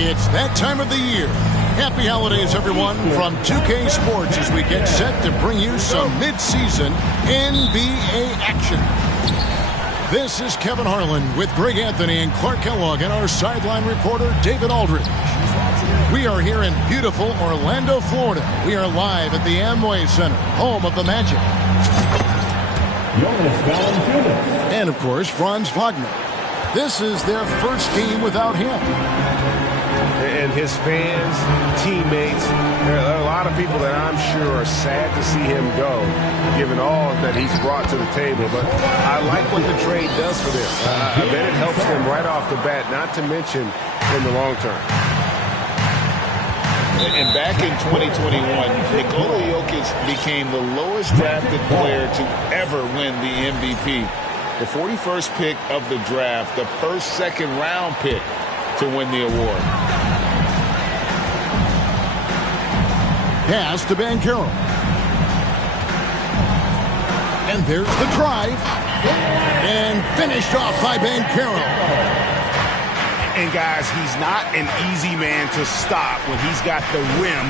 It's that time of the year. Happy holidays, everyone, from 2K Sports as we get set to bring you some mid-season NBA action. This is Kevin Harlan with Greg Anthony and Clark Kellogg and our sideline reporter, David Aldridge. We are here in beautiful Orlando, Florida. We are live at the Amway Center, home of the Magic. And, of course, Franz Wagner. This is their first game without him. And his fans, teammates, there are a lot of people that I'm sure are sad to see him go, given all that he's brought to the table. But I like what the trade does for them. I bet it helps them right off the bat, not to mention in the long term. And back in 2021, Nikola Jokic became the lowest drafted player to ever win the MVP. The 41st pick of the draft, the first second-round pick to win the award. Pass to Banchero. And there's the drive. And finished off by Banchero. And, guys, he's not an easy man to stop when he's got the rim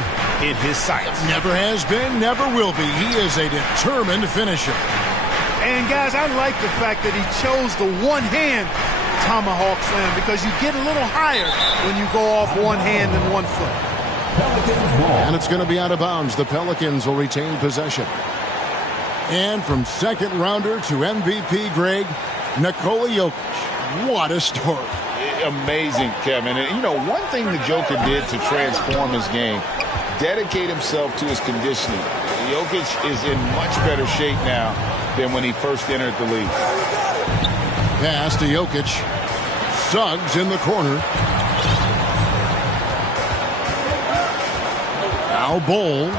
in his sights. Never has been, never will be. He is a determined finisher. And, guys, I like the fact that he chose the one-hand tomahawk slam because you get a little higher when you go off one hand and one foot. And it's going to be out of bounds. The Pelicans will retain possession. And from second rounder to MVP, Greg, Nikola Jokic. What a story. Amazing, Kevin. And, you know, one thing the Joker did to transform his game, dedicate himself to his conditioning. Jokic is in much better shape now than when he first entered the league. Pass to Jokic. Suggs in the corner. Now Bol.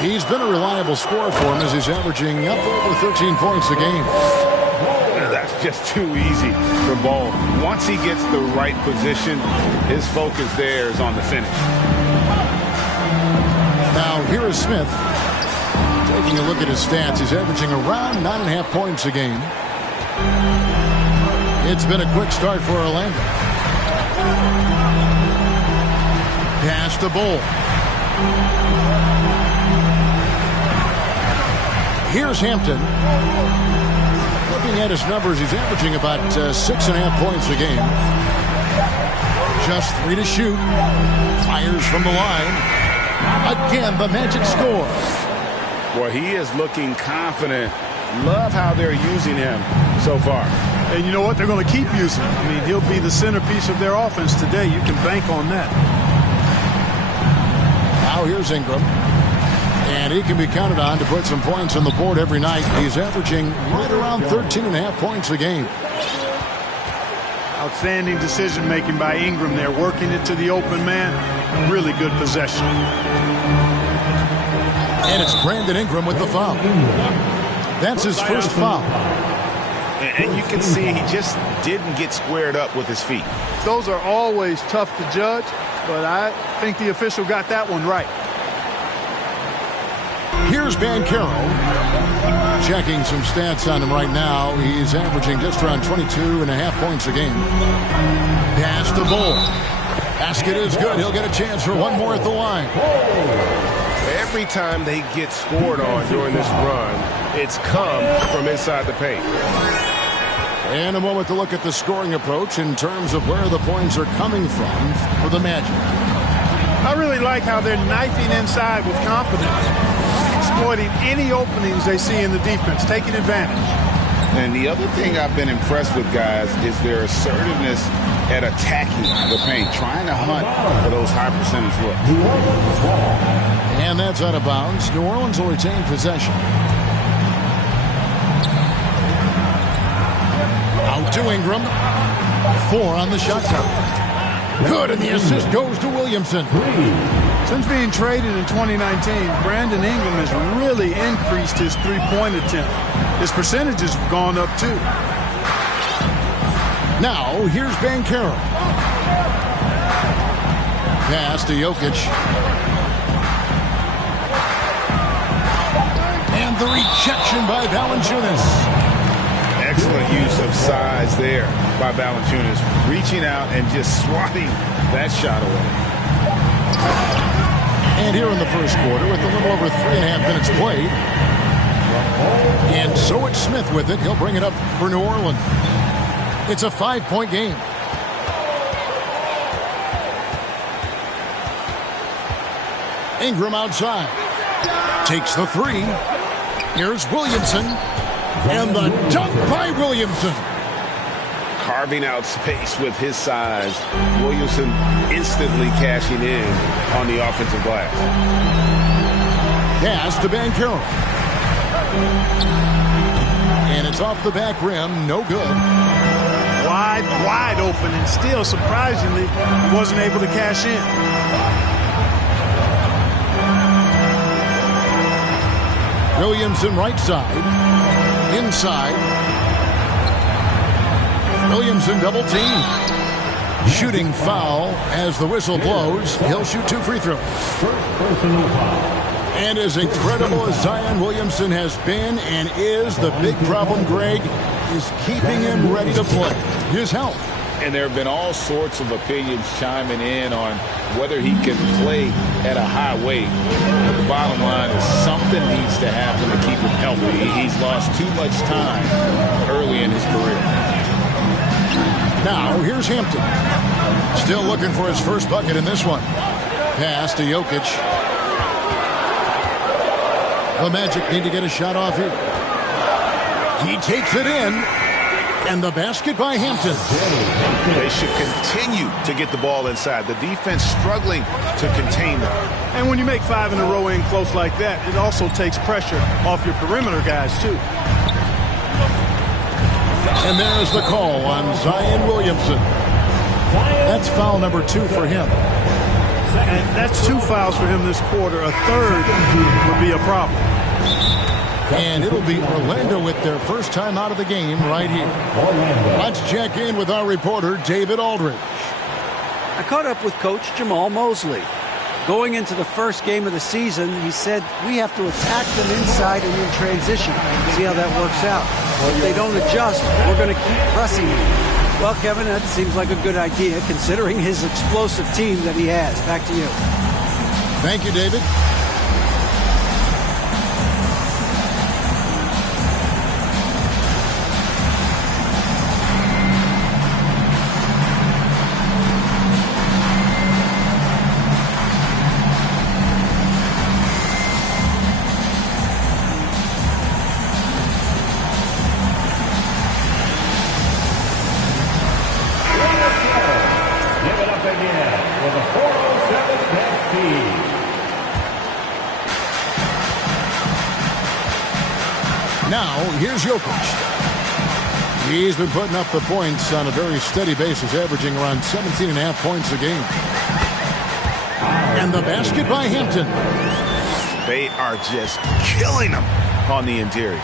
He's been a reliable scorer for him as he's averaging up over 13 points a game. That's just too easy for Bol. Once he gets the right position, his focus there is on the finish. Now here is Smith. Taking a look at his stats, he's averaging around 9.5 points a game. It's been a quick start for Orlando. Pass to Bol. Here's Hampton. Looking at his numbers, he's averaging about 6.5 points a game. Just 3 to shoot. Fires from the line. Again, the Magic score. Boy, he is looking confident. Love how they're using him so far. And you know what? They're going to keep using him. I mean, he'll be the centerpiece of their offense today. You can bank on that. Now here's Ingram. And he can be counted on to put some points on the board every night. He's averaging right around 13.5 points a game. Outstanding decision-making by Ingram there, working it to the open man. Really good possession. And it's Brandon Ingram with the foul. That's his first foul. And you can see he just didn't get squared up with his feet. Those are always tough to judge, but I think the official got that one right. Here's Bancaro. Checking some stats on him right now. He's averaging just around 22.5 points a game. Pass to Bull. Basket is good. He'll get a chance for one more at the line. Every time they get scored on during this run, it's come from inside the paint. And a moment to look at the scoring approach in terms of where the points are coming from for the Magic. I really like how they're knifing inside with confidence, exploiting any openings they see in the defense, taking advantage. And the other thing I've been impressed with, guys, is their assertiveness at attacking the paint, trying to hunt for those high percentage looks. And that's out of bounds. New Orleans will retain possession. Out to Ingram. 4 on the shot clock. Good, and the assist goes to Williamson. Since being traded in 2019, Brandon Ingram has really increased his three-point attempt. His percentages have gone up, too. Now, here's Bancaro. Pass to Jokic. And the rejection by Valanciunas. Excellent use of size there by Valanciunas, reaching out and just swatting that shot away. And here in the first quarter, with a little over 3.5 minutes played. And so it's Smith with it. He'll bring it up for New Orleans. It's a 5-point game. Ingram outside. Takes the 3. Here's Williamson. And the dunk by Williamson. Carving out space with his size. Williamson instantly cashing in on the offensive glass. Pass to Bancaro. And it's off the back rim. No good. Wide open, and still, surprisingly, he wasn't able to cash in. Williamson right side. Inside. Williamson double team. Shooting foul as the whistle blows. He'll shoot 2 free throws. And as incredible as Zion Williamson has been and is, the big problem, Greg, is keeping him ready to play. His health. And there have been all sorts of opinions chiming in on whether he can play at a high weight. But the bottom line is something needs to happen to keep him healthy. He's lost too much time early in his career. Now, here's Hampton. Still looking for his first bucket in this one. Pass to Jokic. The Magic need to get a shot off here. He takes it in. And the basket by Hampton. They should continue to get the ball inside. The defense struggling to contain them. And when you make 5 in a row in close like that, it also takes pressure off your perimeter guys, too. And there's the call on Zion Williamson. That's foul number 2 for him. And that's 2 fouls for him this quarter. A third would be a problem. And it'll be Orlando with their first time out of the game right here. Let's check in with our reporter, David Aldridge. I caught up with Coach Jamal Mosley. Going into the first game of the season, he said, we have to attack them inside and in transition. See how that works out. If they don't adjust, we're going to keep pressing them. Well, Kevin, that seems like a good idea considering his explosive team that he has. Back to you. Thank you, David. Now, here's Jokic. He's been putting up the points on a very steady basis, averaging around 17.5 points a game. And the basket by Hampton. They are just killing them on the interior.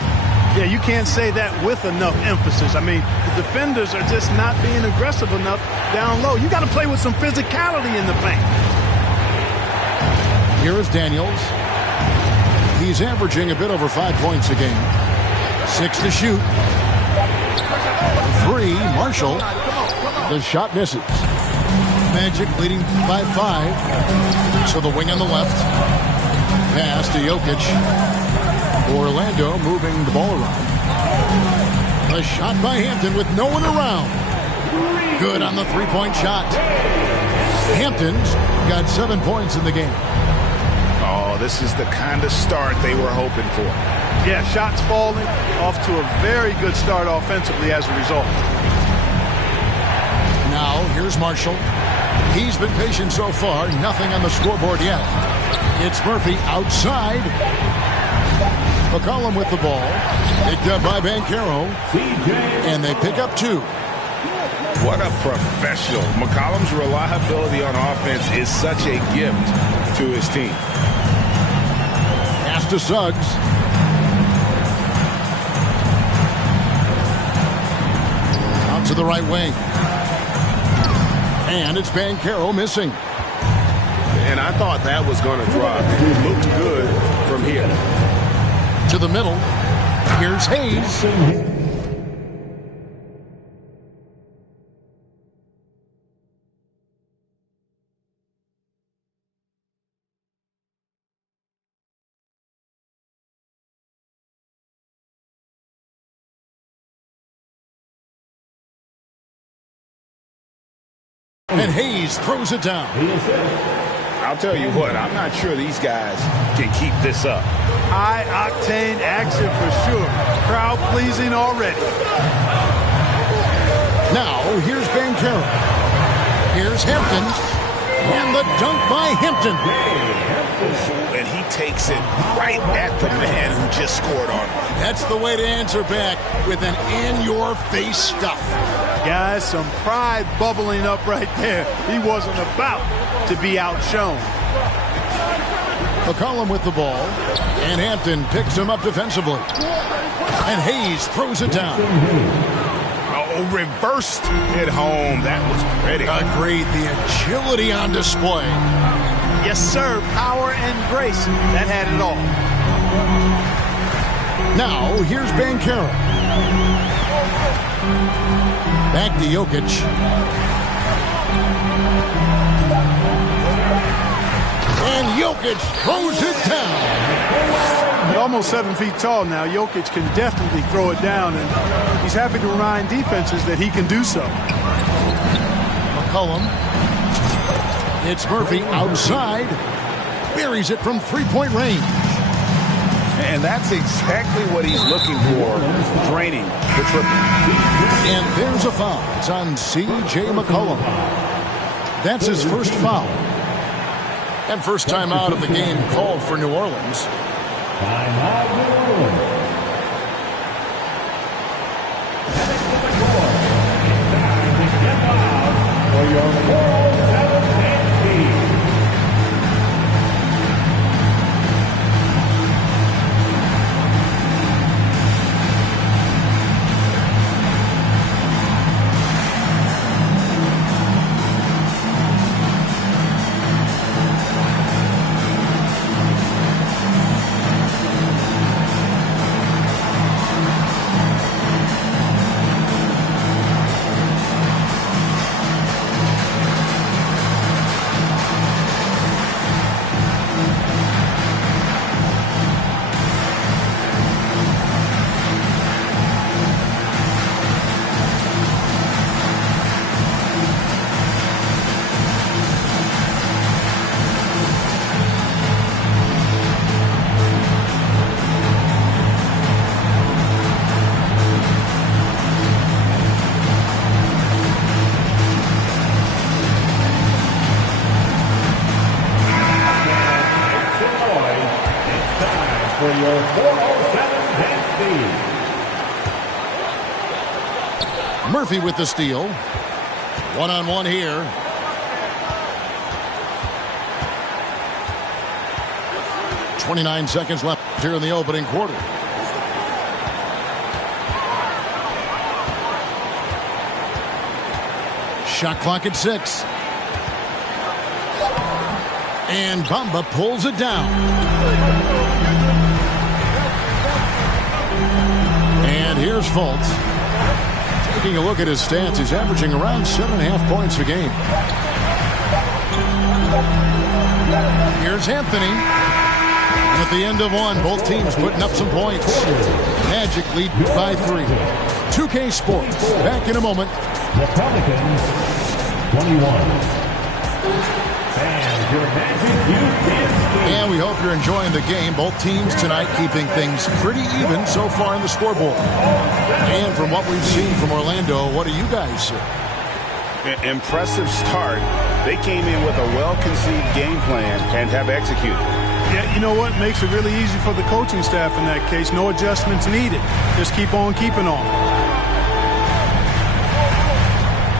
Yeah, you can't say that with enough emphasis. I mean, the defenders are just not being aggressive enough down low. You got to play with some physicality in the paint. Here is Daniels. He's averaging a bit over 5 points a game. 6 to shoot. 3, Marshall. The shot misses. Magic leading by 5. So the wing on the left. Pass to Jokic. Orlando moving the ball around. A shot by Hampton with no one around. Good on the three-point shot. Hampton's got 7 points in the game. Oh, this is the kind of start they were hoping for. Yeah, shots falling, off to a very good start offensively as a result. Now, here's Marshall. He's been patient so far. Nothing on the scoreboard yet. It's Murphy outside. McCollum with the ball. Picked up by Banchero. And they pick up 2. What a professional. McCollum's reliability on offense is such a gift to his team. Pass to Suggs. Out to the right wing. And it's Banchero missing. And I thought that was going to drop. It looked good from here. To the middle. Here's Hayes. And Hayes throws it down. I'll tell you what, I'm not sure these guys can keep this up. High-octane action for sure. Crowd-pleasing already. Now, here's Banchero. Here's Hampton. And the dunk by Hampton. And he takes it right at the man who just scored on him. That's the way to answer back with an in-your-face stuff. Guys, some pride bubbling up right there. He wasn't about to be outshone. McCollum with the ball. And Hampton picks him up defensively. And Hayes throws it down. Oh, reversed at home. That was pretty. Agreed. The agility on display. Yes, sir. Power and grace. That had it all. Now, here's Banchero. Back to Jokic. And Jokic throws it down. He's almost 7 feet tall now. Jokic can definitely throw it down, and he's happy to remind defenses that he can do so. McCollum. It's Murphy outside. Buries it from three-point range. And that's exactly what he's looking for, draining the triple. And there's a foul. It's on C.J. McCollum. That's his first foul. And first time out of the game called for New Orleans. Murphy with the steal. One-on-one here. .29 seconds left here in the opening quarter. Shot clock at 6. And Bamba pulls it down. And here's Fultz. Taking a look at his stats, he's averaging around 7.5 points a game. Here's Anthony. And at the end of one, both teams putting up some points. Magic lead by 3. 2K Sports. Back in a moment. The Pelicans, 21. And your Magic youth is. And we hope you're enjoying the game. Both teams tonight keeping things pretty even so far in the scoreboard. And from what we've seen from Orlando, what do you guys see? Impressive start. They came in with a well-conceived game plan and have executed. Yeah, you know what? Makes it really easy for the coaching staff in that case. No adjustments needed. Just keep on keeping on.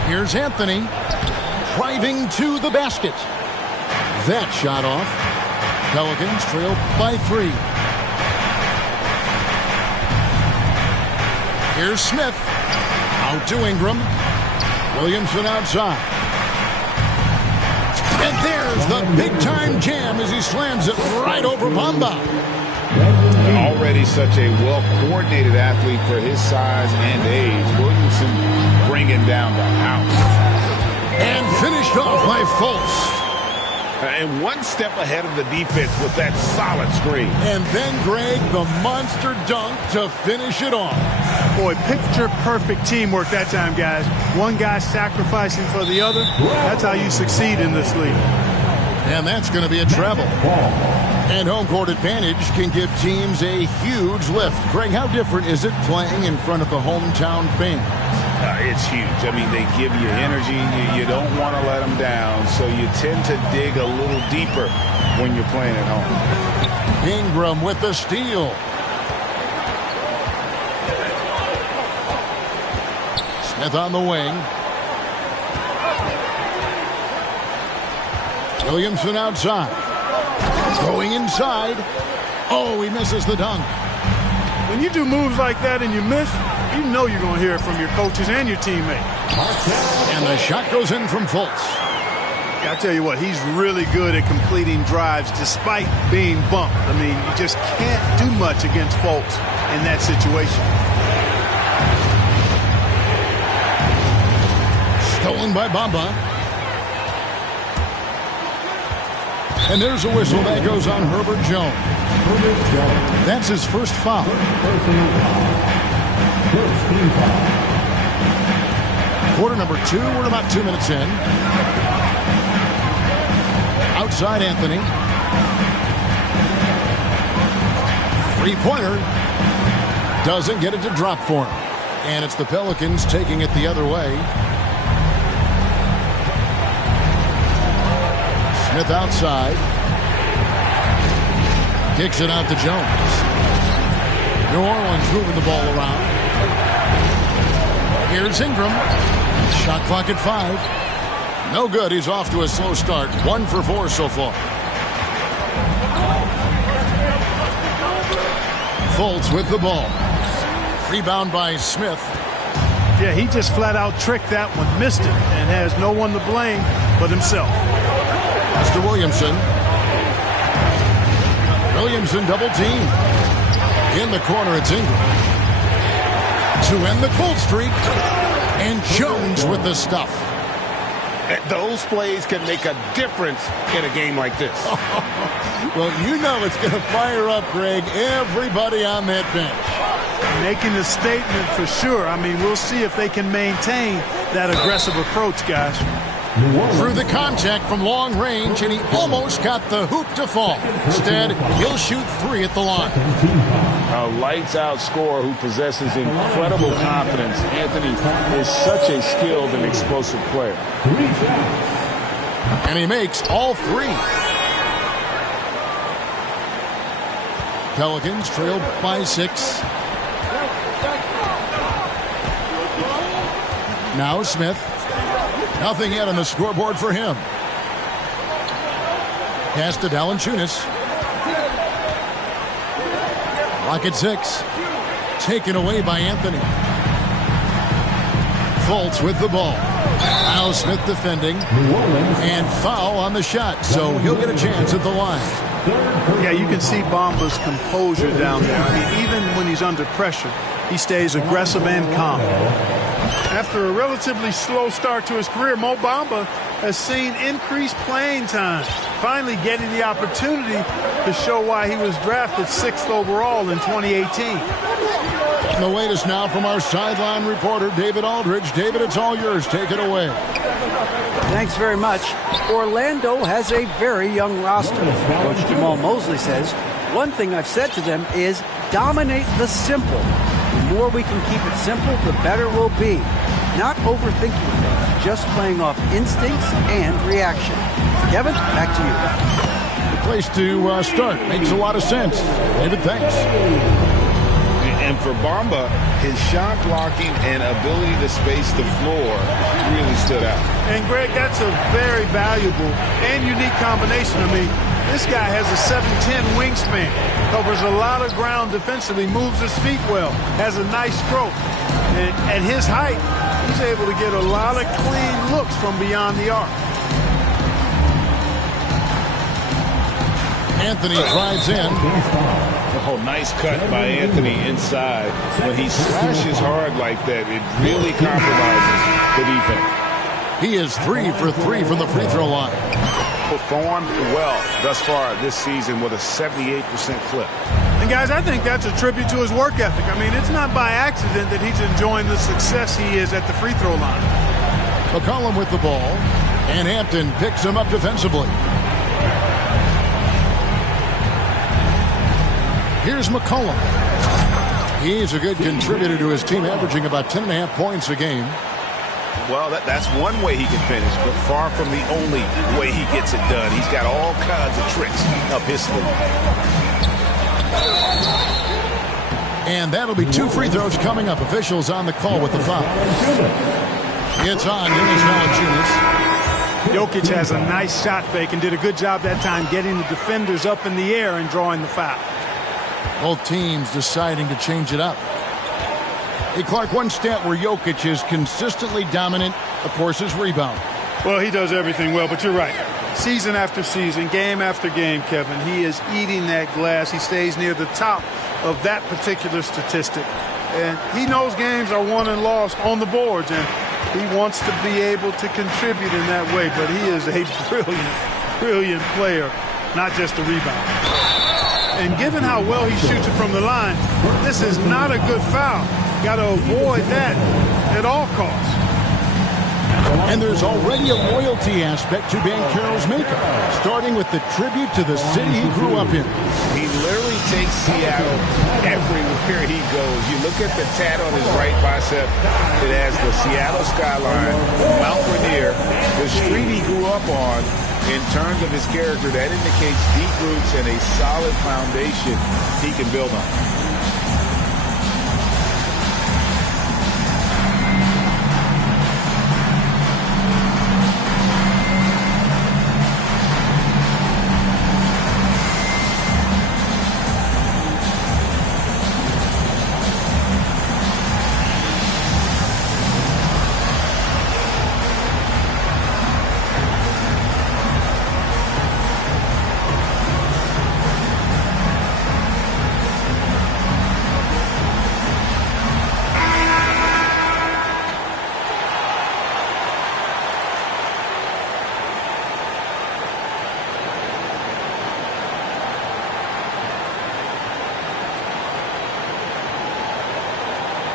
Here's Anthony driving to the basket. That shot off. Pelicans trail by 3. Here's Smith. Out to Ingram. Williamson outside. And there's the big-time jam as he slams it right over Bamba. Already such a well-coordinated athlete for his size and age. Williamson bringing down the house. And finished off by Fultz. And one step ahead of the defense with that solid screen. And then, Greg, the monster dunk to finish it off. Boy, picture-perfect teamwork that time, guys. One guy sacrificing for the other. That's how you succeed in this league. And that's going to be a treble. And home court advantage can give teams a huge lift. Greg, how different is it playing in front of the hometown fans? It's huge. I mean, they give you energy. You don't want to let them down, so you tend to dig a little deeper when you're playing at home. Ingram with the steal. Smith on the wing. Williamson outside. Going inside. Oh, he misses the dunk. When you do moves like that and you miss, you know you're going to hear it from your coaches and your teammates. And the shot goes in from Fultz. I tell you what, he's really good at completing drives despite being bumped. I mean, you just can't do much against Fultz in that situation. Stolen by Bamba. And there's a whistle that goes on Herbert Jones. That's his first foul. Quarter number 2. We're about 2 minutes in. Outside Anthony. Three-pointer. Doesn't get it to drop for him. And it's the Pelicans taking it the other way. Smith outside. Kicks it out to Jones. New Orleans moving the ball around. Here's Ingram. Shot clock at 5. No good. He's off to a slow start. 1 for 4 so far. Fultz with the ball. Rebound by Smith. Yeah, he just flat out tricked that one, missed it, and has no one to blame but himself. Mr. Williamson. Williamson double team. In the corner, it's Ingram. To end the cold streak. And Jones with the stuff. Those plays can make a difference in a game like this. Well, you know it's going to fire up, Greg, everybody on that bench. Making a statement for sure. I mean, we'll see if they can maintain that aggressive approach, guys. Through the contact from long range, and he almost got the hoop to fall. Instead, he'll shoot 3 at the line. A lights-out scorer who possesses incredible confidence. Anthony is such a skilled and explosive player. And he makes all 3. Pelicans trail by 6. Now Smith. Nothing yet on the scoreboard for him. Pass to Valanciunas. Clock at 6. Taken away by Anthony. Fultz with the ball. Now Smith defending. And foul on the shot, so he'll get a chance at the line. Yeah, you can see Bamba's composure down there. I mean, even when he's under pressure, he stays aggressive and calm. After a relatively slow start to his career, Mo Bamba has seen increased playing time, finally getting the opportunity to show why he was drafted 6th overall in 2018. The latest now from our sideline reporter, David Aldridge. David, it's all yours. Take it away. Thanks very much. Orlando has a very young roster. Coach Jamal Mosley says, one thing I've said to them is dominate the simple. The more we can keep it simple, the better we'll be. Not overthinking things, just playing off instincts and reaction. Kevin, back to you. The place to start. Makes a lot of sense. David, thanks. And for Bamba, his shot blocking and ability to space the floor really stood out. And, Greg, that's a very valuable and unique combination. I mean, this guy has a 7'10" wingspan, covers a lot of ground defensively, moves his feet well, has a nice stroke. And at his height, he's able to get a lot of clean looks from beyond the arc. Anthony drives in. Oh, nice cut by Anthony inside. When he slashes hard like that, it really compromises the defense. He is 3 for 3 from the free throw line. Performed well thus far this season with a 78% clip. And, guys, I think that's a tribute to his work ethic. I mean, it's not by accident that he's enjoying the success he is at the free throw line. McCollum with the ball, and Hampton picks him up defensively. Here's McCollum. He's a good contributor to his team, averaging about 10.5 points a game. Well, that's one way he can finish, but far from the only way he gets it done. He's got all kinds of tricks up his sleeve. And that'll be 2 free throws coming up. Officials on the call with the foul. It's on Eunice Valanciunas. Jokic has a nice shot fake and did a good job that time getting the defenders up in the air and drawing the foul. Both teams deciding to change it up. Hey, Clark, one stat where Jokic is consistently dominant, of course, is rebound. Well, he does everything well, but you're right. Season after season, game after game, Kevin, he is eating that glass. He stays near the top of that particular statistic. And he knows games are won and lost on the boards, and he wants to be able to contribute in that way. But he is a brilliant player, not just a rebounder. And given how well he shoots it from the line, this is not a good foul. Got to avoid that at all costs. And there's already a loyalty aspect to Banchero's makeup, starting with the tribute to the city he grew up in. He literally takes Seattle everywhere he goes. You look at the tat on his right bicep. It has the Seattle skyline, Mount Rainier, the street he grew up on. In terms of his character, that indicates deep roots and a solid foundation he can build on.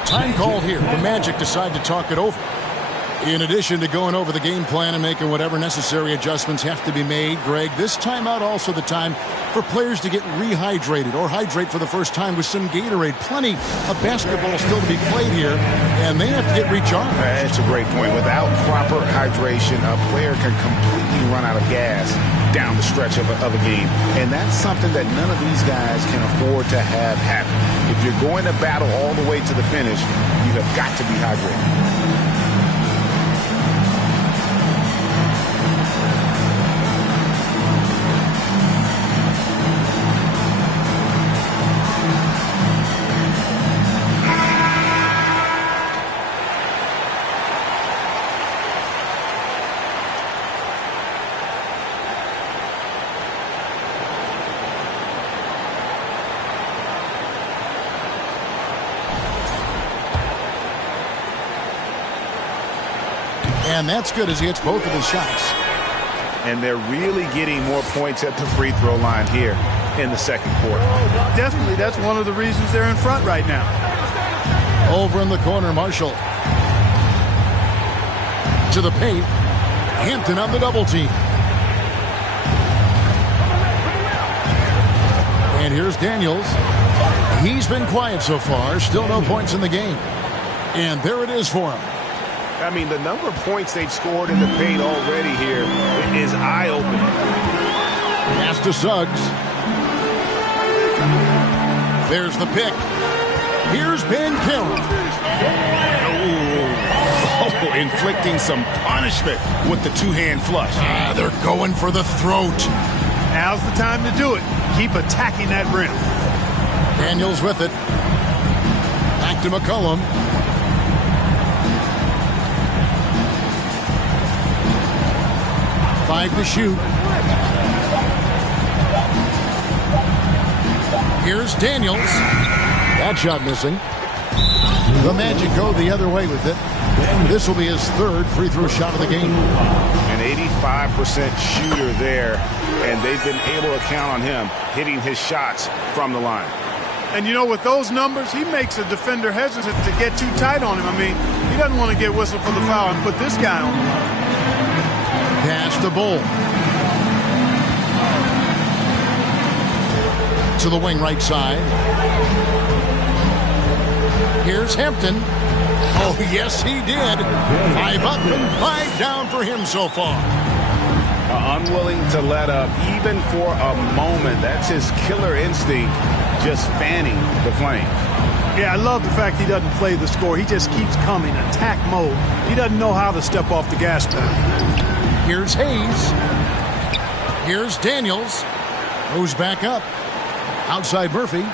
Time called here. The Magic decide to talk it over. In addition to going over the game plan and making whatever necessary adjustments have to be made, Greg, this timeout also the time for players to get rehydrated or hydrate for the first time with some Gatorade. Plenty of basketball still to be played here, and they have to get recharged. That's a great point. Without proper hydration, a player can completely run out of gas down the stretch of a game. And that's something that none of these guys can afford to have happen. If you're going to battle all the way to the finish, you have got to be hydrated. And that's good as he hits both of his shots. And they're really getting more points at the free throw line here in the second quarter. Definitely, that's one of the reasons they're in front right now. Over in the corner, Marshall. To the paint. Hampton on the double team. And here's Daniels. He's been quiet so far. Still no points in the game. And there it is for him. I mean, the number of points they've scored in the paint already here is eye-opening. Pass to Suggs. There's the pick. Here's Ben Carroll. Oh, inflicting some punishment with the two-hand flush. They're going for the throat. Now's the time to do it. Keep attacking that rim. Daniels with it. Back to McCollum. Five to shoot. Here's Daniels. That shot missing. The Magic go the other way with it. This will be his third free throw shot of the game. An 85% shooter there, and they've been able to count on him hitting his shots from the line. And, you know, with those numbers, he makes a defender hesitant to get too tight on him. I mean, he doesn't want to get whistled for the foul and put this guy on the line. Pass to Bull. To the wing right side. Here's Hampton. Oh, yes, he did. 5 up and 5 down for him so far. Unwilling to let up even for a moment. That's his killer instinct, just fanning the flames. Yeah, I love the fact he doesn't play the score. He just keeps coming, attack mode. He doesn't know how to step off the gas pedal. Here's Hayes. Here's Daniels. Goes back up. Outside Murphy.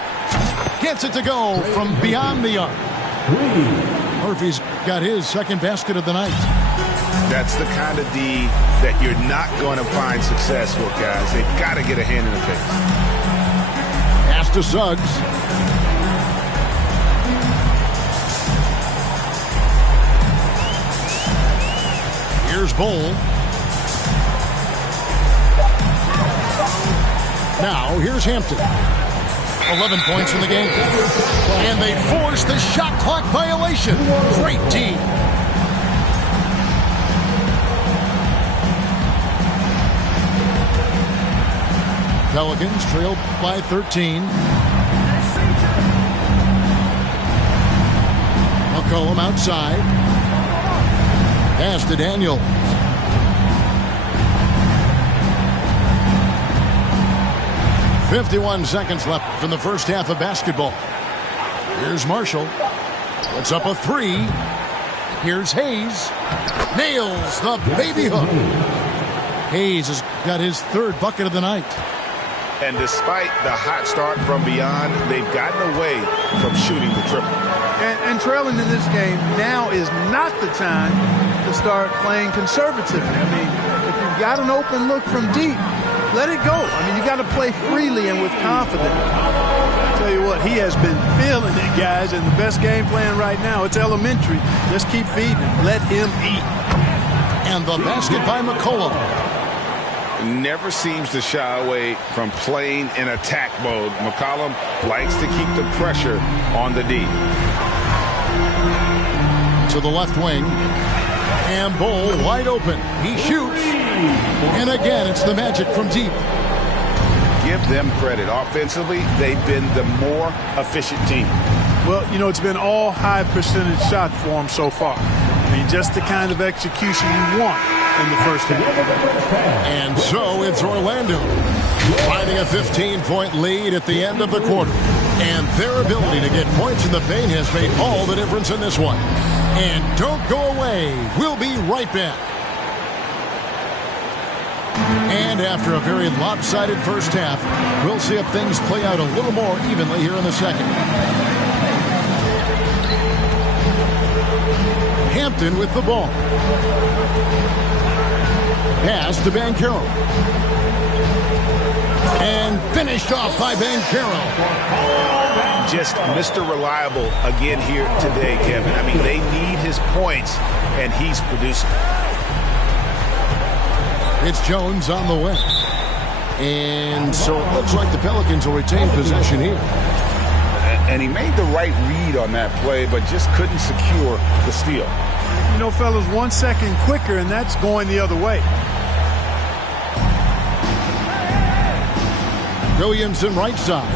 Gets it to go from beyond the arc. Murphy's got his second basket of the night. That's the kind of D that you're not going to find success with, guys. They've got to get a hand in the face. Pass to Suggs. Here's Bull. Now, here's Hampton. 11 points in the game. And they force the shot clock violation. Great team. Pelicans trail by 13. McCollum outside. Pass to Daniel. .51 seconds left in the first half of basketball. Here's Marshall. Puts up a three. Here's Hayes. Nails the baby hook. Hayes has got his third bucket of the night. And despite the hot start from beyond, they've gotten away from shooting the triple. And trailing in this game, now is not the time to start playing conservatively. I mean, if you've got an open look from deep, let it go. I mean, you got to play freely and with confidence. I'll tell you what, he has been feeling it, guys, and the best game plan right now, it's elementary. Just keep feeding him. Let him eat. And the basket by McCollum. Never seems to shy away from playing in attack mode. McCollum likes to keep the pressure on the D. To the left wing. And Bull wide open. He shoots. And again, it's the Magic from deep. Give them credit. Offensively, they've been the more efficient team. Well, you know, it's been all high percentage shots for them so far. I mean, just the kind of execution you want in the first half. And so it's Orlando finding a 15-point lead at the end of the quarter. And their ability to get points in the paint has made all the difference in this one. And don't go away. We'll be right back. And after a very lopsided first half, we'll see if things play out a little more evenly here in the second. Hampton with the ball. Pass to Banchero. And finished off by Banchero. Just Mr. Reliable again here today, Kevin. I mean, they need his points, and he's producing. It's Jones on the way. And so it looks like the Pelicans will retain possession here. And he made the right read on that play, but just couldn't secure the steal. You know, fellas, 1 second quicker, and that's going the other way. Williamson right side.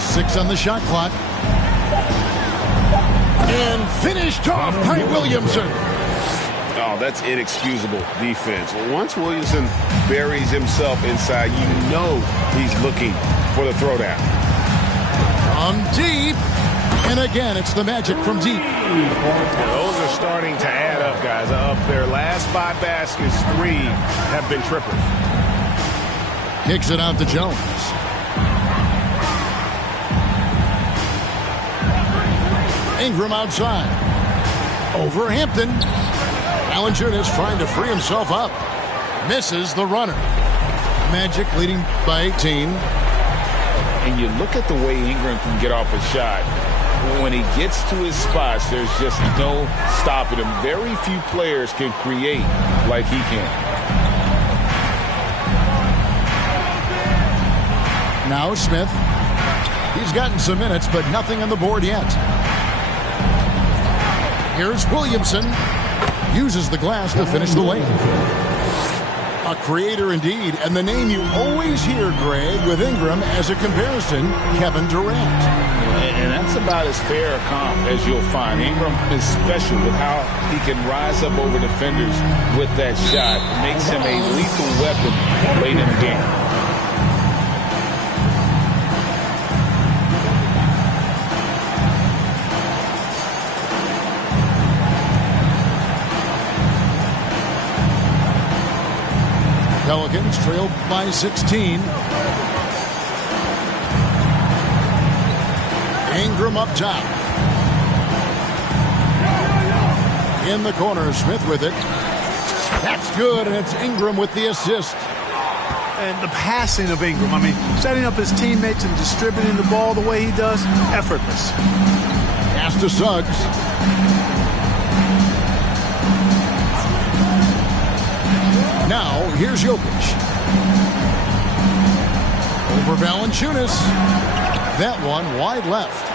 6 on the shot clock. And finished off by Williamson. Oh, that's inexcusable defense. Once Williamson buries himself inside, you know he's looking for the throwdown. From deep. And again, it's the Magic from deep. Those are starting to add up, guys. Of their last 5 baskets, 3 have been tripples. Kicks it out to Jones. Ingram outside. Over Hampton. Valanciunas trying to free himself up. Misses the runner. Magic leading by 18. And you look at the way Ingram can get off a shot. When he gets to his spots, there's just no stopping him. Very few players can create like he can. Now Smith. He's gotten some minutes, but nothing on the board yet. Here's Williamson. Uses the glass to finish the lane. A creator indeed, and the name you always hear, Greg, with Ingram as a comparison, Kevin Durant. And that's about as fair a comp as you'll find. Ingram is special with how he can rise up over defenders with that shot. It makes him a lethal weapon late in the game. Pelicans trailed by 16. Ingram up top. In the corner, Smith with it. That's good, and it's Ingram with the assist. And the passing of Ingram, I mean, setting up his teammates and distributing the ball the way he does, effortless. Pass to Suggs. Now, here's Jokic. Over Valanciunas. That one wide left.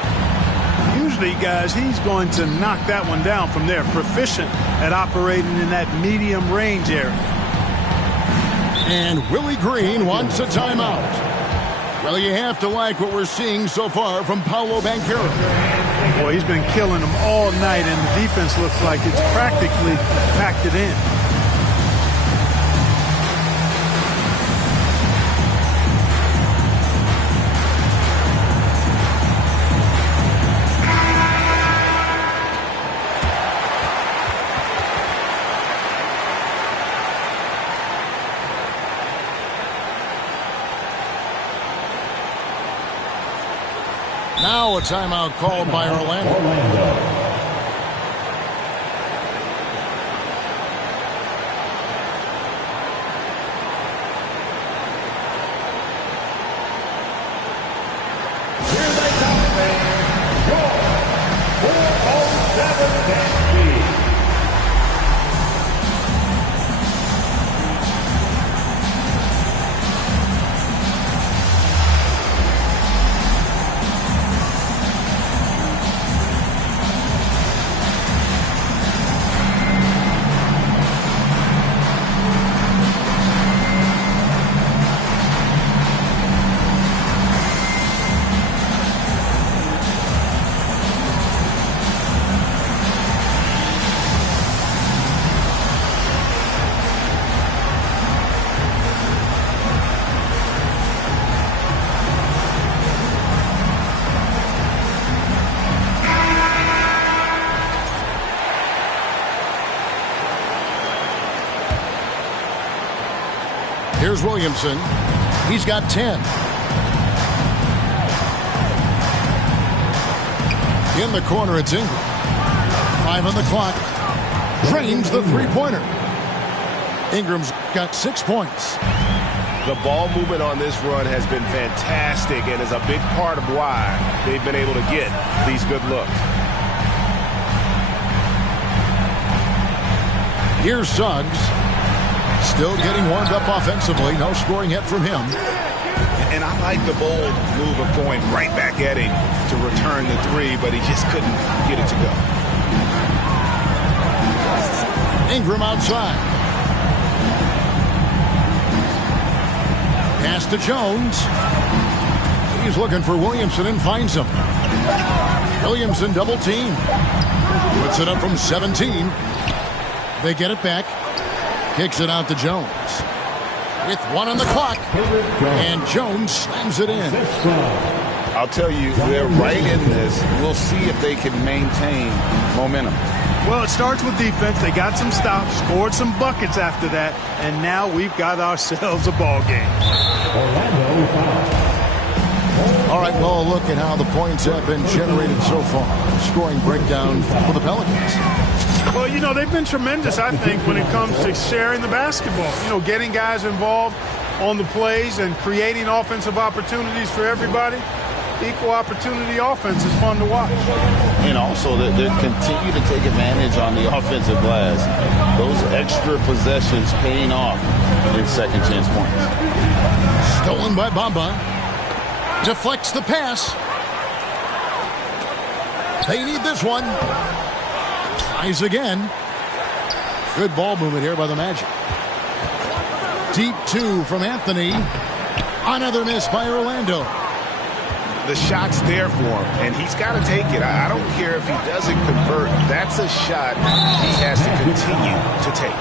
Usually, guys, he's going to knock that one down from there. Proficient at operating in that medium range area. And Willie Green wants a timeout. Well, you have to like what we're seeing so far from Paolo Banchero. Boy, he's been killing them all night, and the defense looks like it's practically packed it in. Now a timeout called by Orlando. Here they come, your 407 Danby. Here's Williamson. He's got 10. In the corner, it's Ingram. 5 on the clock. drains the three-pointer. Ingram's got 6 points. The ball movement on this run has been fantastic and is a big part of why they've been able to get these good looks. Here's Suggs. Still getting warmed up offensively. No scoring yet from him. And I like the bold move of going right back at him to return the three, but he just couldn't get it to go. Ingram outside. Pass to Jones. He's looking for Williamson and finds him. Williamson double team. Puts it up from 17. They get it back. Kicks it out to Jones. With 1 on the clock. And Jones slams it in. I'll tell you, they're right in this. We'll see if they can maintain momentum. Well, it starts with defense. They got some stops, scored some buckets after that, and now we've got ourselves a ball game. All right, well, look at how the points have been generated so far. Scoring breakdown for the Pelicans. Well, you know, they've been tremendous, I think, when it comes to sharing the basketball. You know, getting guys involved on the plays and creating offensive opportunities for everybody. Equal opportunity offense is fun to watch. And also, they continue to take advantage on the offensive glass. Those extra possessions paying off in second chance points. Stolen by Bamba. Deflects the pass. They need this one. Tries again. Good ball movement here by the Magic. Deep 2 from Anthony. Another miss by Orlando. The shot's there for him, and he's got to take it. I don't care if he doesn't convert. That's a shot he has to continue to take.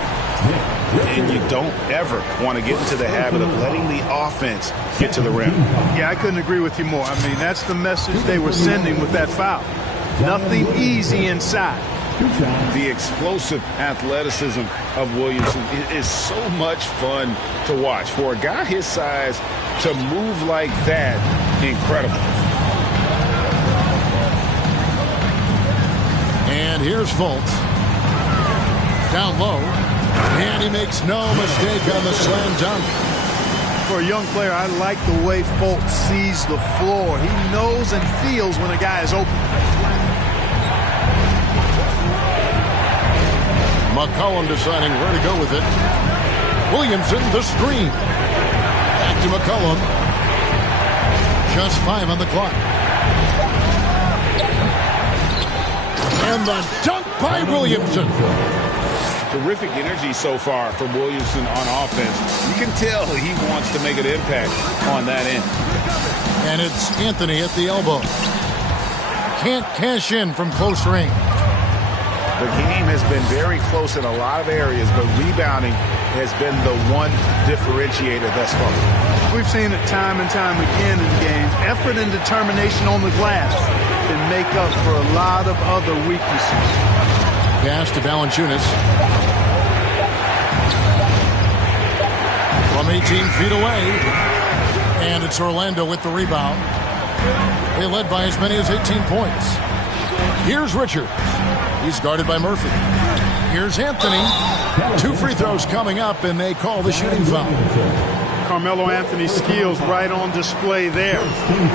And you don't ever want to get into the habit of letting the offense get to the rim. Yeah, I couldn't agree with you more. I mean, that's the message they were sending with that foul. Nothing easy inside. The explosive athleticism of Williamson is so much fun to watch. For a guy his size to move like that, incredible. And here's Fultz. Down low. And he makes no mistake on the slam dunk. For a young player, I like the way Fultz sees the floor. He knows and feels when a guy is open. McCollum deciding where to go with it. Williamson, the screen. Back to McCollum. Just 5 on the clock. And the dunk by Williamson. Terrific energy so far from Williamson on offense. You can tell he wants to make an impact on that end. And it's Anthony at the elbow. Can't cash in from close range. The game has been very close in a lot of areas, but rebounding has been the one differentiator thus far. We've seen it time and time again in games. Effort and determination on the glass can make up for a lot of other weaknesses. Pass to Valanciunas. From 18 feet away. And it's Orlando with the rebound. They led by as many as 18 points. Here's Richards. He's guarded by Murphy. Here's Anthony. 2 free throws coming up, and they call the shooting foul. Carmelo Anthony's skills right on display there.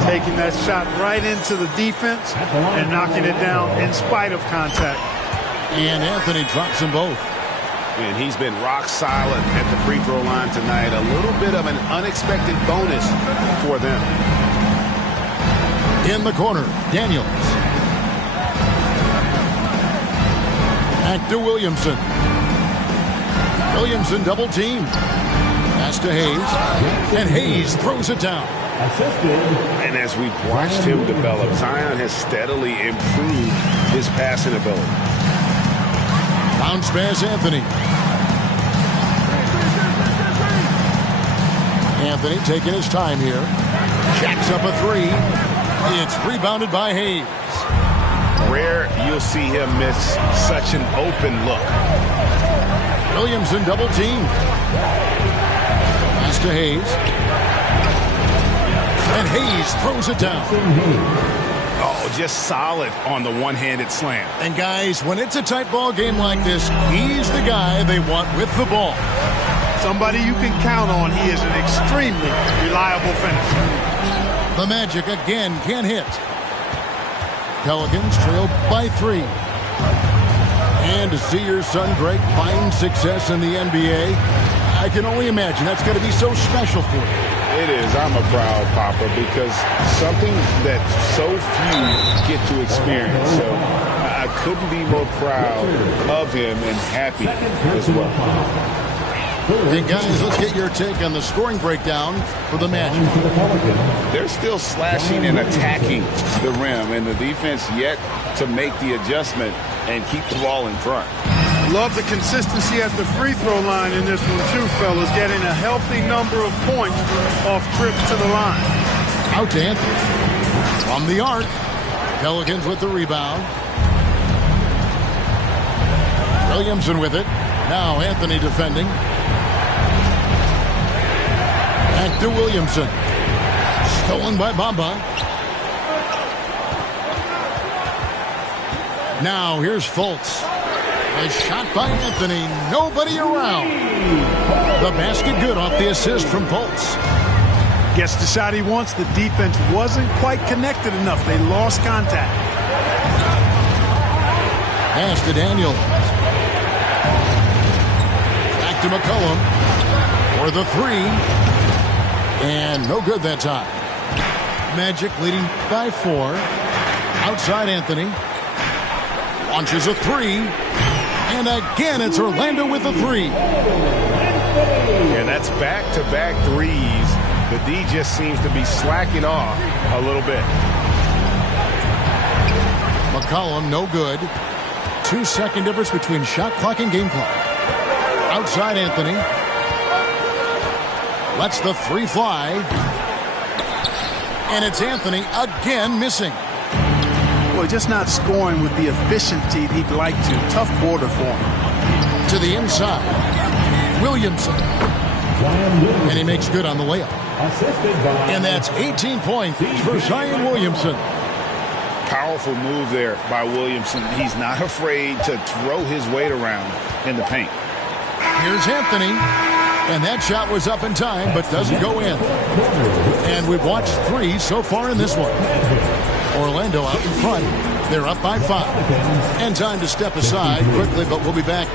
Taking that shot right into the defense and knocking it down in spite of contact. And Anthony drops them both. And he's been rock solid at the free throw line tonight. A little bit of an unexpected bonus for them. In the corner, Daniels. Back to Williamson. Williamson double team. Pass to Hayes. And Hayes throws it down. And as we've watched him develop, Zion has steadily improved his passing ability. Bounce pass, Anthony. Anthony taking his time here. Jacks up a 3. It's rebounded by Hayes. Rare you'll see him miss such an open look. Williamson double team. Pass to Hayes. And Hayes throws it down. Oh, just solid on the one-handed slam. And guys, when it's a tight ball game like this, he's the guy they want with the ball. Somebody you can count on. He is an extremely reliable finisher. The Magic again can't hit. Pelicans trail by 3. And to see your son Greg find success in the NBA, I can only imagine that's going to be so special for you. It is. I'm a proud papa because something that so few get to experience. So I couldn't be more proud of him and happy as well. Hey guys, let's get your take on the scoring breakdown for the Magic. They're still slashing and attacking the rim, and the defense yet to make the adjustment and keep the ball in front. Love the consistency at the free throw line in this one too, fellas. Getting a healthy number of points off trips to the line. Out to Anthony. From the arc. Pelicans with the rebound. Williamson with it. Now Anthony defending. Back to Williamson. Stolen by Bamba. Now here's Fultz. A shot by Anthony. Nobody around. The basket good off the assist from Fultz. Gets the shot he wants. The defense wasn't quite connected enough. They lost contact. Pass to Daniels. Back to McCollum. For the 3. And no good that time. Magic leading by 4. Outside Anthony. Launches a 3. And again, it's Orlando with a 3. And that's back-to-back threes. The D just seems to be slacking off a little bit. McCollum, no good. 2-second difference between shot clock and game clock. Outside Anthony. Lets the 3 fly. And it's Anthony again missing. Boy, just not scoring with the efficiency he'd like to. Tough quarter for him. To the inside. Williamson. And he makes good on the layup. And that's 18 points for Zion Williamson. Powerful move there by Williamson. He's not afraid to throw his weight around in the paint. Here's Anthony. And that shot was up in time, but doesn't go in. And we've watched 3 so far in this one. Orlando out in front. They're up by 5. And time to step aside quickly, but we'll be back.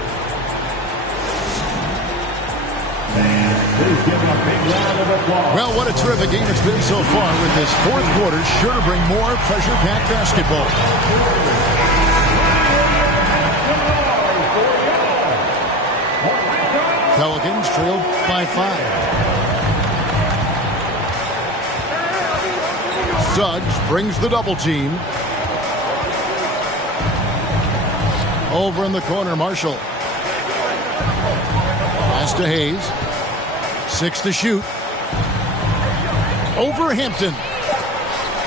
Well, what a terrific game it's been so far, with this 4th quarter sure to bring more pressure-packed basketball. Pelicans trailed by 5. Suggs brings the double team. Over in the corner, Marshall. Pass to Hayes. 6 to shoot. Over Hampton.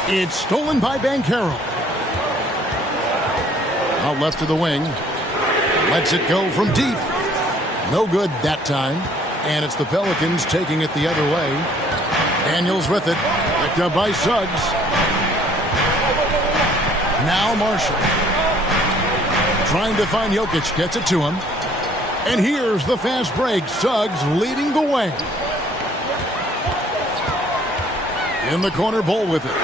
It's stolen by Banchero. Out left to the wing. Lets it go from deep. No good that time. And it's the Pelicans taking it the other way. Daniels with it. Picked up by Suggs. Now Marshall. Trying to find Jokic. Gets it to him. And here's the fast break. Suggs leading the way. In the corner, Bull with it.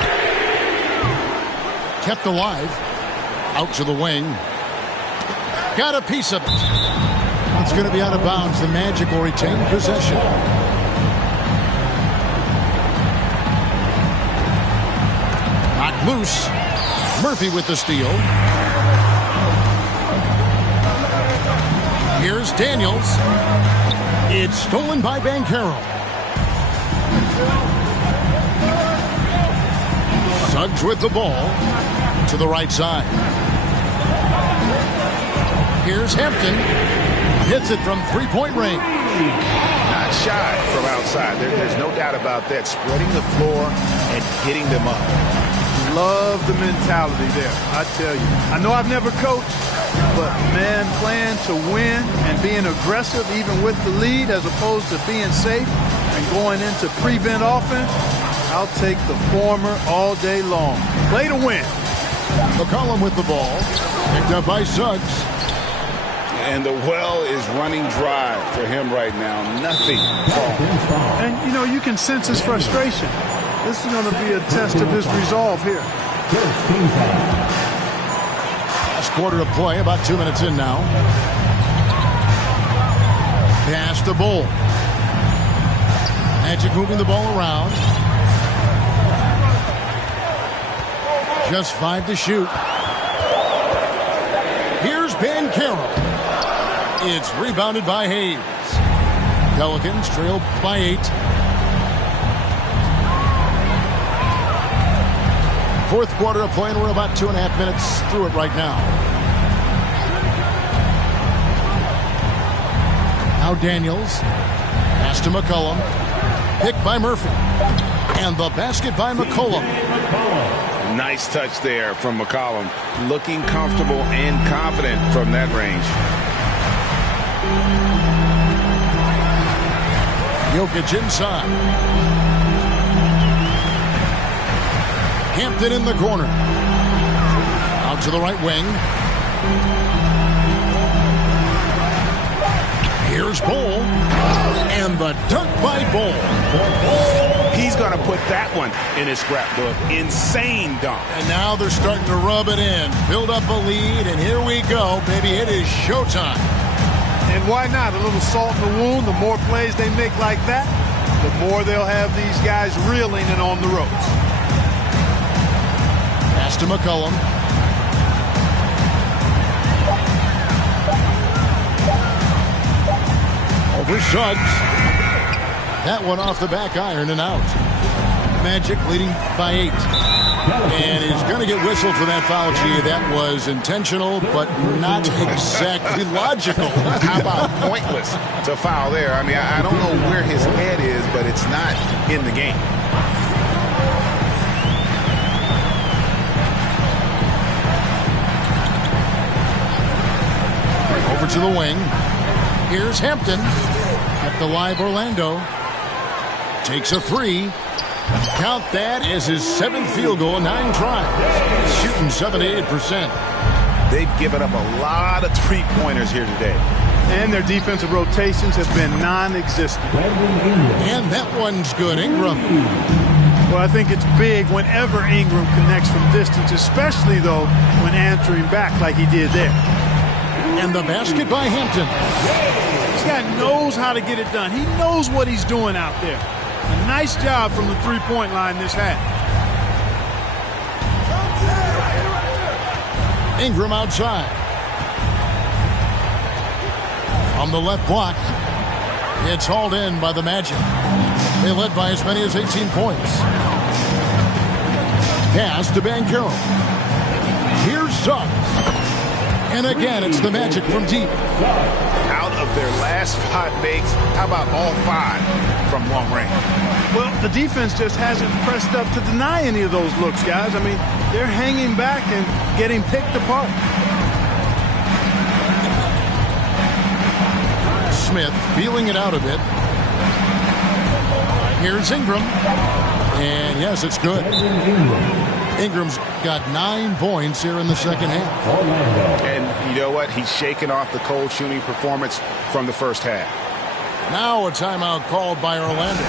Kept alive. Out to the wing. Got a piece of it. It's going to be out of bounds. The Magic will retain possession. Knocked loose. Murphy with the steal. Here's Daniels. It's stolen by Banchero. Suggs with the ball to the right side. Here's Hampton. Hits it from 3-point range. Not shy from outside. There's no doubt about that. Spreading the floor and hitting them up. Love the mentality there, I tell you. I know I've never coached, but, man, playing to win and being aggressive even with the lead as opposed to being safe and going into prevent offense, I'll take the former all day long. Play to win. McCollum with the ball. Picked up by Suggs. And the well is running dry for him right now. Nothing. And, you know, you can sense his frustration. This is going to be a test of his resolve here. Last quarter of play, about 2 minutes in now. Pass to Bull. Magic moving the ball around. Just 5 to shoot. Here's Banchero. It's rebounded by Hayes. Pelicans trail by 8. Fourth quarter of play, and we're about 2.5 minutes through it right now. Now Daniels. Pass to McCollum. Picked by Murphy. And the basket by McCollum. Nice touch there from McCollum. Looking comfortable and confident from that range. Jokic inside. Hampton in the corner. Out to the right wing. Here's Bull. And the dunk by Bull. He's going to put that one in his scrapbook. Insane dunk. And now they're starting to rub it in. Build up a lead, and here we go, baby. It is showtime. And why not? A little salt in the wound. The more plays they make like that, the more they'll have these guys reeling and on the ropes. Pass to McCollum. Over Suggs. That one off the back iron and out. Magic leading by 8. And he's going to get whistled for that foul, G. That was intentional, but not exactly logical. How about pointless to foul there? I mean, I don't know where his head is, but it's not in the game. Over to the wing. Here's Hampton. At the live Orlando. Takes a 3. Count that as his 7th field goal in 9 tries. Shooting 78%. They've given up a lot of three-pointers here today. And their defensive rotations have been non-existent. And that one's good. Ingram. Well, I think it's big whenever Ingram connects from distance, especially, though, when answering back like he did there. And the basket by Hampton. This guy knows how to get it done. He knows what he's doing out there. A nice job from the three-point line this half. Ingram outside. On the left block. It's hauled in by the Magic. They led by as many as 18 points. Pass to Banchero. Here's Suggs. And again, it's the Magic from deep. Out of their last 5 makes, how about all 5 from long range? Well, the defense just hasn't pressed up to deny any of those looks, guys. I mean, they're hanging back and getting picked apart. Smith feeling it out a bit. Here's Ingram. And yes, it's good. Ingram's got 9 points here in the second half. And you know what? He's shaking off the cold shooting performance from the first half. Now a timeout called by Orlando.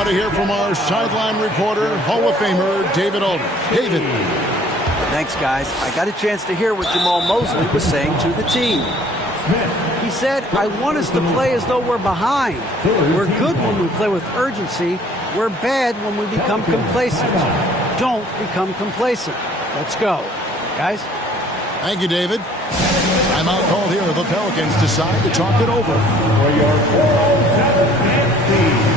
now to hear from our sideline reporter, Hall of Famer David Aldridge. David. Thanks, guys. I got a chance to hear what Jamal Mosley was saying to the team. He said, I want us to play as though we're behind. We're good when we play with urgency. We're bad when we become complacent. Don't become complacent. Let's go. Guys? Thank you, David. Timeout call here. The Pelicans decide to talk it over. For your 407 team.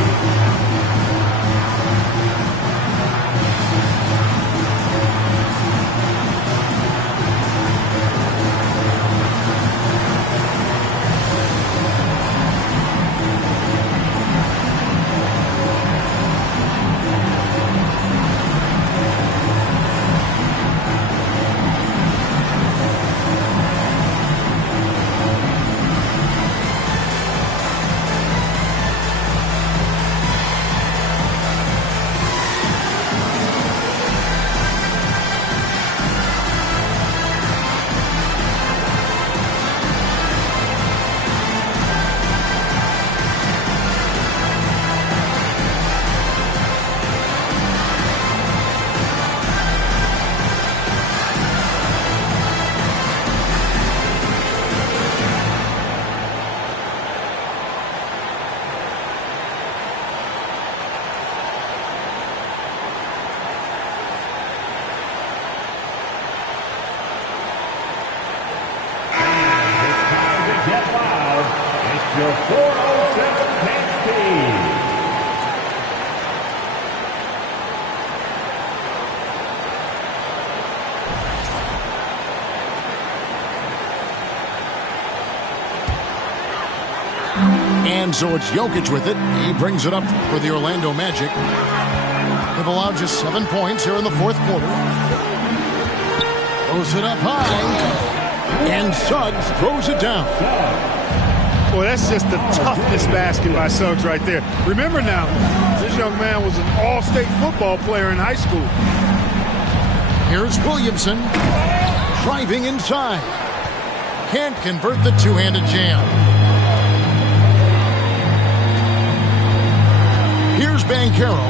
Your 407 next team. And so it's Jokic with it. He brings it up for the Orlando Magic. They've allowed just 7 points here in the fourth quarter. Throws it up high. And Suggs throws it down. Boy, that's just the toughest basket by Suggs right there. Remember now, this young man was an all-state football player in high school. Here's Williamson driving inside. Can't convert the two-handed jam. Here's Banchero.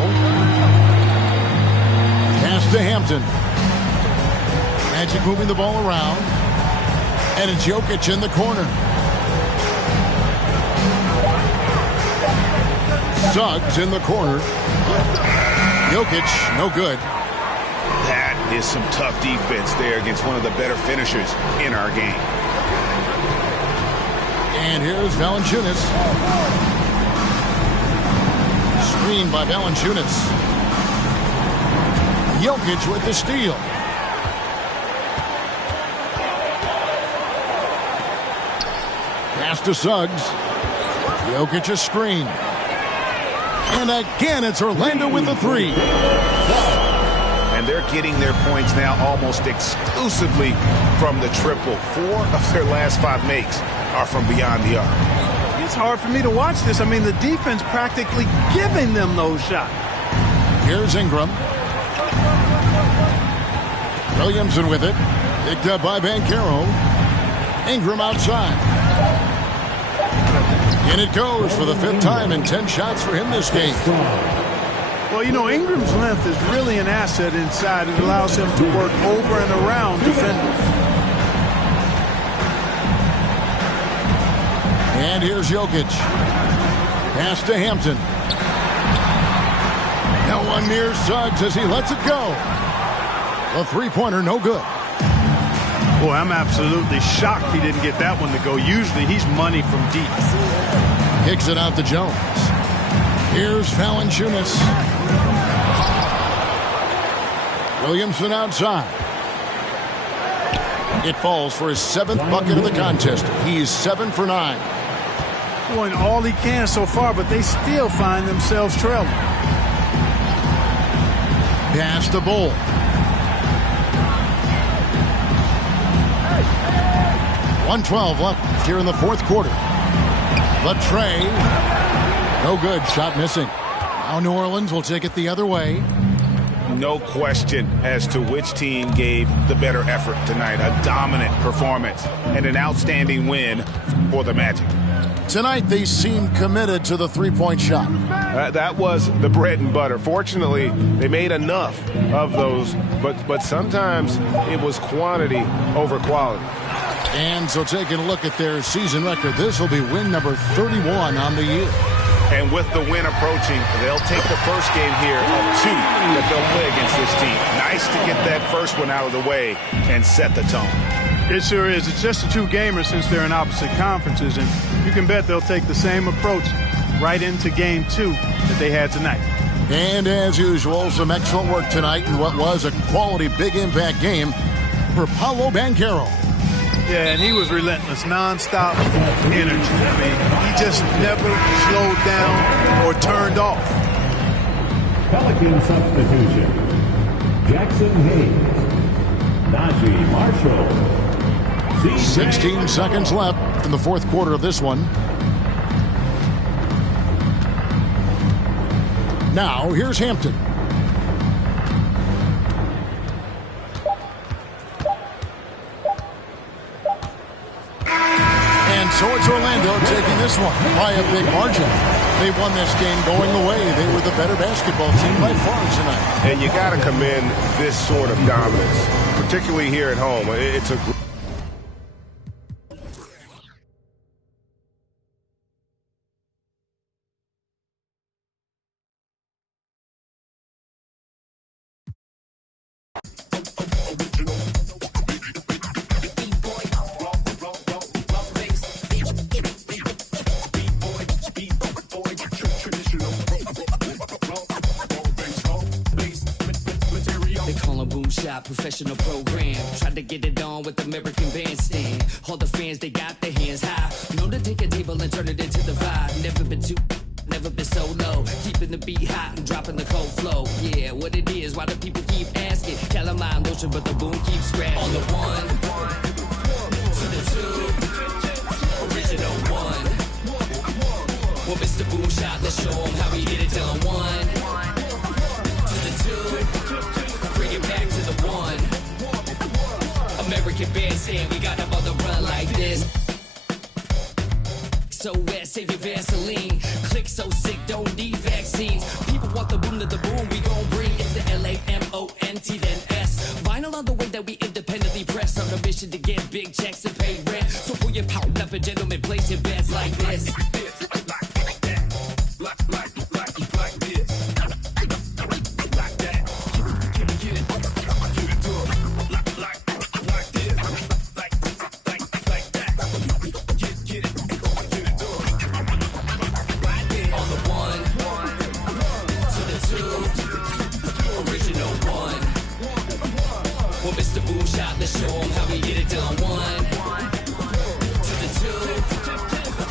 Pass to Hampton. Magic moving the ball around. And it's Jokic in the corner. Suggs in the corner. Jokic, no good. That is some tough defense there against one of the better finishers in our game. And here's Valanciunas. Screen by Valanciunas. Jokic with the steal. Pass to Suggs. Jokic a screen. And again, it's Orlando with the three. And they're getting their points now almost exclusively from the triple. 4 of their last 5 makes are from beyond the arc. It's hard for me to watch this. I mean, the defense practically giving them those shots. Here's Ingram. Williamson with it. Picked up by Banchero. Ingram outside. And it goes for the 5th time in 10 shots for him this game. Well, you know, Ingram's length is really an asset inside. It allows him to work over and around defenders. And here's Jokic. Pass to Hampton. No one near Suggs as he lets it go. The three-pointer, no good. Boy, I'm absolutely shocked he didn't get that one to go. Usually he's money from deep. Kicks it out to Jones. Here's Valanciunas. Williamson outside. It falls for his 7th bucket of the contest. He's 7 for 9. Doing all he can so far, but they still find themselves trailing. Pass to Bull. .112 left here in the fourth quarter. The tray. No good. Shot missing. Now New Orleans will take it the other way. No question as to which team gave the better effort tonight. A dominant performance and an outstanding win for the Magic. Tonight, they seem committed to the three-point shot. That was the bread and butter. Fortunately, they made enough of those, but sometimes it was quantity over quality. And so taking a look at their season record, this will be win number 31 on the year. And with the win approaching, they'll take the first game here of 2 that they'll play against this team. Nice to get that first one out of the way and set the tone. It sure is. It's just a 2-gamer since they're in opposite conferences, and you can bet they'll take the same approach right into game 2 that they had tonight. And as usual, some excellent work tonight in what was a quality big impact game for Paolo Banchero. Yeah, and he was relentless, nonstop energy. I mean, he just never slowed down or turned off. Pelican substitution. Jackson Hayes. Najee Marshall. 16 seconds left in the fourth quarter of this one. Now, here's Hampton. And so it's Orlando taking this one by a big margin. They won this game going away. They were the better basketball team by far tonight. And you got to commend this sort of dominance, particularly here at home. It's a professional program. Tried to get it on with American Bandstand. All the fans, they got their hands high. Known to take a table and turn it into the vibe. Never been too, never been so low. Keeping the beat hot and dropping the cold flow. Yeah, what it is, why do people keep asking? Calamine lotion, but the boom keeps scratching. On the 1 to the 2, original 1. Well, Mr. Boom Shot, let's show him how we get it done. 1 to the 2. Bring it back to the 1. American Bandstand, we got them on the run like this. So wet, save your Vaseline. Click so sick, don't need vaccines. People want the boom to the boom, we gon' bring it to LAMONT then S. Vinyl on the way that we independently press. On a mission to get big checks and pay rent. So pull your pound up and gentlemen, place your bets like this. Let's show them how we get it done. 1 to the 2.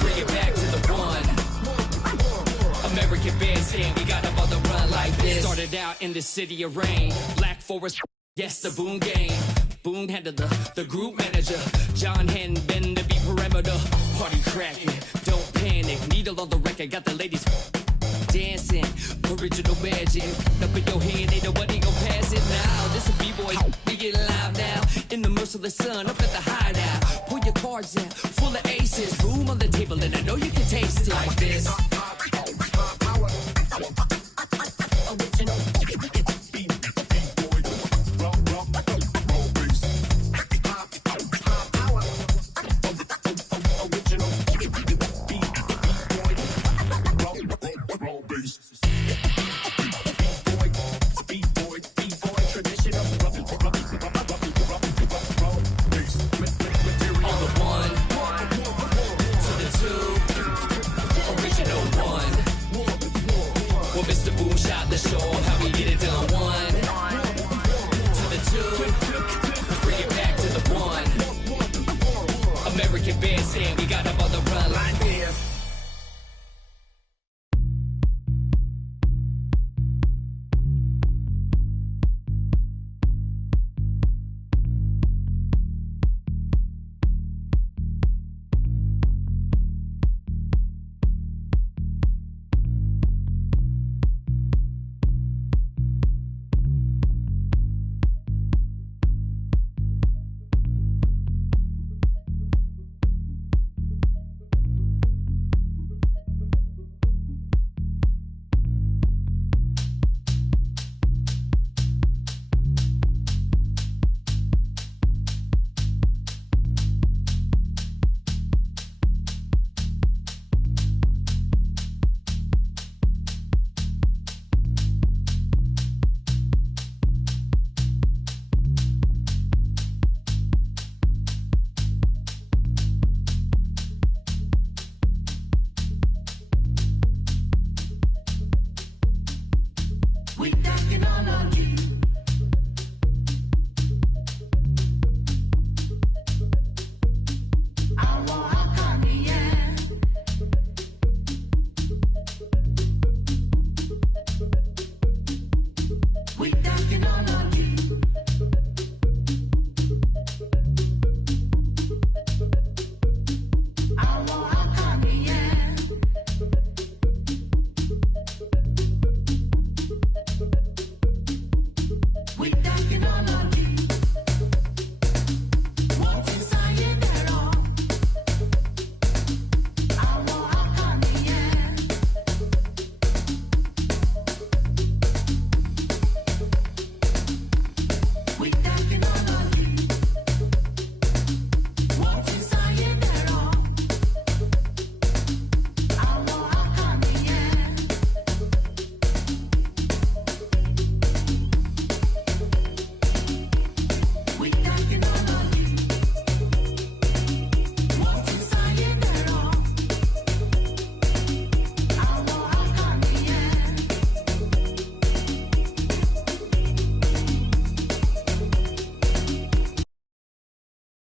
Bring it back to the 1. American Bandstand, we got them on the run like this. Started out in the city of rain. Black Forest, yes, the Boom game. Boom handled the group manager. John Henn been to be perimeter. Party cracking, don't panic. Needle on the record, got the ladies dancing. Original magic. Up in your hand, ain't nobody gon' pass it now. This a B-boy, we get live now. In the merciless sun, up at the hideout. Pull your cards out, full of aces. Room on the table, and I know you can taste it like this.